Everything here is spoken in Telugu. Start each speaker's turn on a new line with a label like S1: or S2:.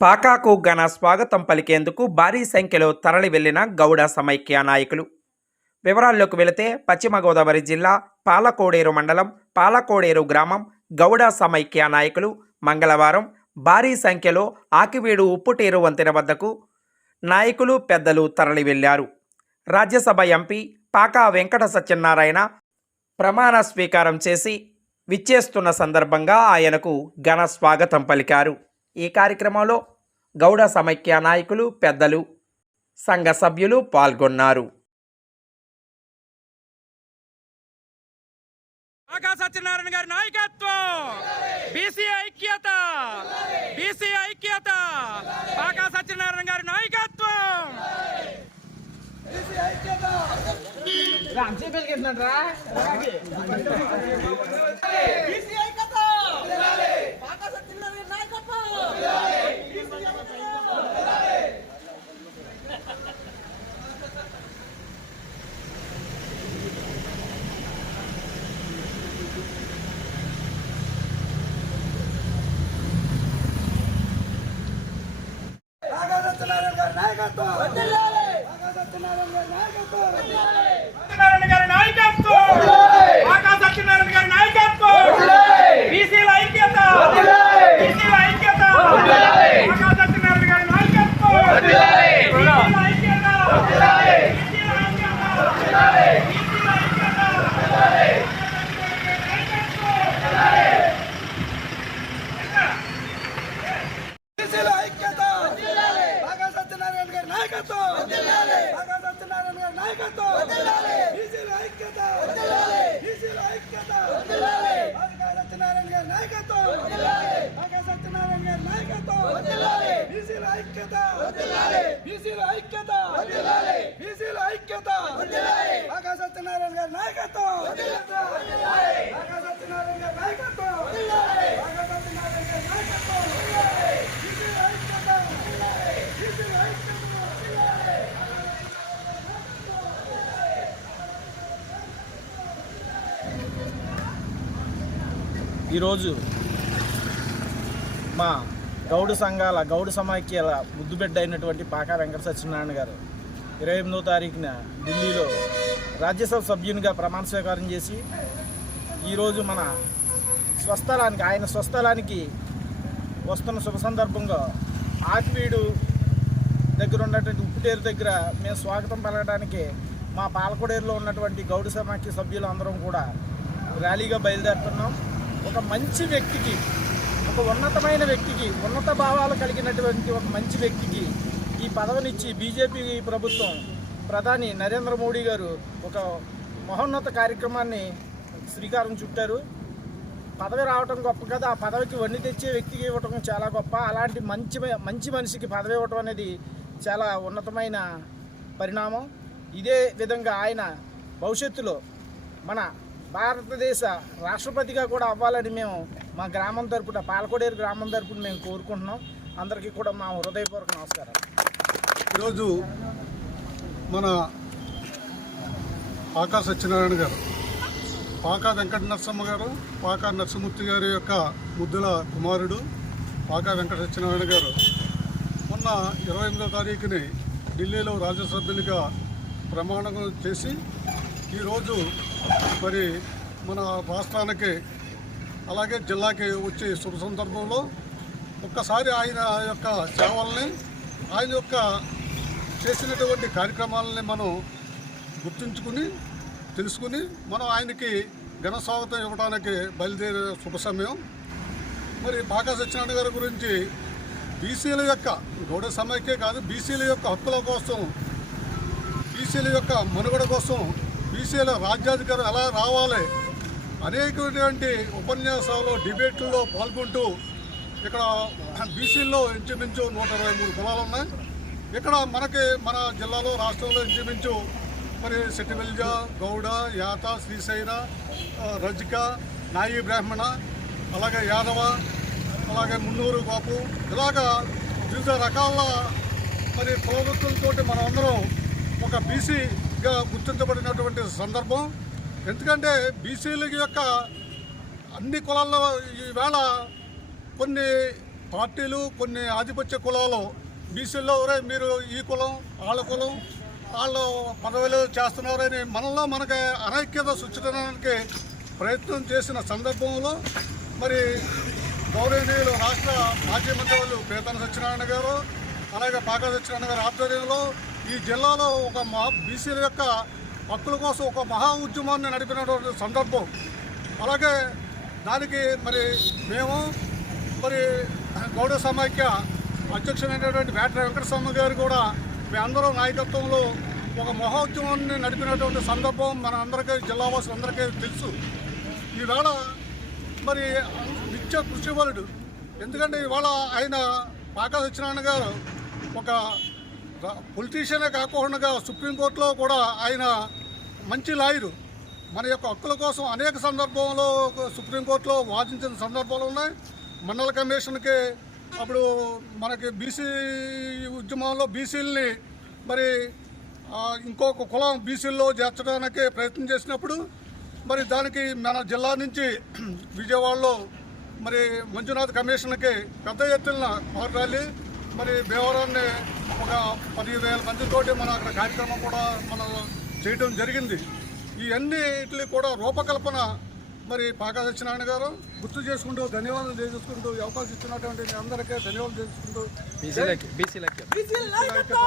S1: పాకాకు ఘన స్వాగతం పలికేందుకు భారీ సంఖ్యలో తరలి వెళ్ళిన గౌడ సమైక్య నాయకులు. వివరాల్లోకి వెళితే పశ్చిమ గోదావరి జిల్లా పాలకోడేరు మండలం పాలకోడేరు గ్రామం గౌడ సమైక్య నాయకులు. మంగళవారం భారీ సంఖ్యలో ఆకివీడు ఉప్పుటేరు వంతెన వద్దకు నాయకులు పెద్దలు తరలి వెళ్ళారు రాజ్యసభ ఎంపీ పాకా వెంకట సత్యనారాయణ ప్రమాణ స్వీకారం చేసి విచ్చేస్తున్న సందర్భంగా ఆయనకు ఘన స్వాగతం పలికారు. ఈ కార్యక్రమంలో గౌడ సమైక్య నాయకులు పెద్దలు సంఘ సభ్యులు పాల్గొన్నారు.
S2: సత్యనారాయణ గారి నాయకత్వం! బీసీ ఐక్యత! బీసీ ఐక్యత! ఆకా సత్యనారాయణ గారి నాయకత్వం!
S3: బీసీ ఐక్యత పాకా సత్యనారాయణ నాయకత్వం పాకా సత్యనారాయణ గారి నాయకత్వం పాకా సత్యనారాయణ గారి నాయకత్వం
S2: సత్యనారాయణ గారి నాయకత్వం ఆకా సత్యనారాయణ గారి నాయకత్వం బీసీల ఐక్యత బీసీల ఐక్యత ఆకా సత్యనారాయణ గారి నాయకత్వం బీసీల ఐక్యత బీసీల ఐక్యత బీసీల ఐక్యత
S3: బీసీల ఐక్యత బాగా సత్యనారాయణ గారి నాయకత్వం! సత్యనారాయణ గారి నాయకత్వం! బీసీల ఐక్యత! బీసీల ఐక్యత! సత్యనారాయణ గారి నాయకత్వం! సత్యనారాయణ గారి నాయకత్వం! బీసీల ఐక్యత! బీసీల ఐక్యత! బీసీల ఐక్యత! సత్యనారాయణ గారి నాయకత్వం! సత్యనారాయణ గారి నాయకత్వం బాగా సత్యనారాయణ గారి నాయకత్వం బీసీల ఐక్యత బీసీల ఐక్యత
S4: ఈరోజు మా గౌడు సంఘాల గౌడు సమాఖ్యల ముద్దుబిడ్డ అయినటువంటి పాకా వెంకట సత్యనారాయణ గారు ఇరవై ఎనిమిదో తారీఖున ఢిల్లీలో రాజ్యసభ సభ్యునిగా ప్రమాణ స్వీకారం చేసి ఈరోజు మన స్వస్థలానికి ఆయన స్వస్థలానికి వస్తున్న శుభ సందర్భంగా ఆకివీడు దగ్గర ఉన్నటువంటి ఉప్పుటేరు దగ్గర మేము స్వాగతం పలకడానికి మా పాలకొడేరులో ఉన్నటువంటి గౌడ సమాఖ్య సభ్యులు అందరం కూడా ర్యాలీగా బయలుదేరుతున్నాం. ఒక మంచి వ్యక్తికి ఒక ఉన్నతమైన వ్యక్తికి ఉన్నత భావాలు కలిగినటువంటి ఒక మంచి వ్యక్తికి ఈ పదవినిచ్చి బీజేపీ ప్రభుత్వం ప్రధాని నరేంద్ర మోడీ గారు ఒక మహోన్నత కార్యక్రమాన్ని శ్రీకారం చుట్టారు. పదవి రావటం గొప్ప కదా ఆ పదవికి వండి తెచ్చే వ్యక్తికి ఇవ్వటం చాలా గొప్ప. అలాంటి మంచి మంచి మనిషికి పదవి ఇవ్వటం అనేది చాలా ఉన్నతమైన పరిణామం. ఇదే విధంగా ఆయన భవిష్యత్తులో మన భారతదేశ రాష్ట్రపతిగా కూడా అవ్వాలని మేము మా గ్రామం తరపున పాలకొడేరు గ్రామం తరపున మేము కోరుకుంటున్నాం. అందరికీ కూడా మా హృదయపూర్వక నమస్కారం
S5: ఈరోజు మన పాకా సత్యనారాయణ గారు పాకా వెంకట నరసమ్మ గారు పాకా నరసింహమూర్తి గారి యొక్క ముద్దుల కుమారుడు పాకా వెంకట సత్యనారాయణ గారు. మొన్న ఇరవై ఎనిమిదో తారీఖుని ఢిల్లీలో రాజ్యసభ్యులుగా ప్రమాణం చేసి ఈరోజు మరి మన రాష్ట్రానికి అలాగే జిల్లాకి వచ్చే శుభ సందర్భంలో ఒక్కసారి ఆయన యొక్క సేవల్ని ఆయన యొక్క చేసినటువంటి కార్యక్రమాలని మనం గుర్తుంచుకుని తెలుసుకుని మనం ఆయనకి ఘన స్వాగతం ఇవ్వడానికి బయలుదేరే శుభ సమయం. మరి బాగా సత్యనారాయణ గారి గురించి బీసీల యొక్క గౌడ సమైక్యే కాదు బీసీల యొక్క హక్కుల కోసం బీసీల యొక్క మనుగడ కోసం బీసీల రాజ్యాధికారం ఎలా రావాలి అనేకటువంటి ఉపన్యాసాలు డిబేట్లలో పాల్గొంటూ ఇక్కడ బీసీల్లో ఇంచుమించు నూట ఇరవై మూడు కులాలు ఉన్నాయి. ఇక్కడ మనకి మన జిల్లాలో రాష్ట్రంలో ఇంచుమించు మరి సెట్టివెల్జ గౌడ యాత శ్రీశైల రజిక నాయి బ్రాహ్మణ అలాగే యాదవ అలాగే మున్నూరు బాపు ఇలాగా వివిధ రకాల మరి కులవృత్తులతోటి మనం అందరం ఒక బీసీగా గుర్తించబడినటువంటి సందర్భం. ఎందుకంటే బీసీల యొక్క అన్ని కులాల్లో ఈవేళ కొన్ని పార్టీలు కొన్ని ఆధిపత్య కులాలు బీసీల్లో ఎవరే మీరు ఈ కులం వాళ్ళ కులం వాళ్ళు పదవులు చేస్తున్నారని మనలో మనకి అనైక్యత సృష్టించడానికి ప్రయత్నం చేసిన సందర్భంలో మరి గౌరవనీయులు రాష్ట్ర మాజీ మంత్రులు పేతన సత్యనారాయణ గారు అలాగే పాక సత్యనారాయణ గారు ఆధ్వర్యంలో ఈ జిల్లాలో ఒక మహా బీసీల యొక్క హక్కుల కోసం ఒక మహా ఉద్యమాన్ని నడిపినటువంటి సందర్భం. అలాగే దానికి మరి మేము మరి గౌడ సమాఖ్య అధ్యక్షుడైనటువంటి వేట వెంకటస్వామి గారు కూడా మీ అందరూ నాయకత్వంలో ఒక మహోద్యమాన్ని నడిపినటువంటి సందర్భం మన అందరికీ జిల్లావాసులందరికీ తెలుసు. ఈవేళ మరి నిత్య కృషివలుడు ఎందుకంటే ఇవాళ ఆయన పాకా సత్యనారాయణ గారు ఒక పొలిటీషియనే కాకుండా సుప్రీంకోర్టులో కూడా ఆయన మంచి లాయరు. మన యొక్క హక్కుల కోసం అనేక సందర్భంలో సుప్రీంకోర్టులో వాదించిన సందర్భాలు ఉన్నాయి. మండల కమిషన్కి అప్పుడు మనకి బీసీ ఉద్యమంలో బీసీలని మరి ఇంకొక కులం బీసీల్లో చేర్చడానికి ప్రయత్నం చేసినప్పుడు మరి దానికి మన జిల్లా నుంచి విజయవాడలో మరి మంజునాథ్ కమిషన్కి పెద్ద ఎత్తున కారు ర్యాలీ మరి భీమవరాన్ని ఒక పదివేల మందితోటి మన అక్కడ కార్యక్రమం కూడా మనం చేయడం జరిగింది. ఇవన్నీ వీటిని కూడా రూపకల్పన మరి పాకా సత్యనారాయణ గారు గుర్తు చేసుకుంటూ ధన్యవాదాలు తెలియజేసుకుంటూ ఈ అవకాశం ఇచ్చినటువంటి మీ అందరికీ ధన్యవాదాలు తెలుసుకుంటూ
S1: బీసీలకి బీసీలకి
S3: బీసీల నాయకత్వం!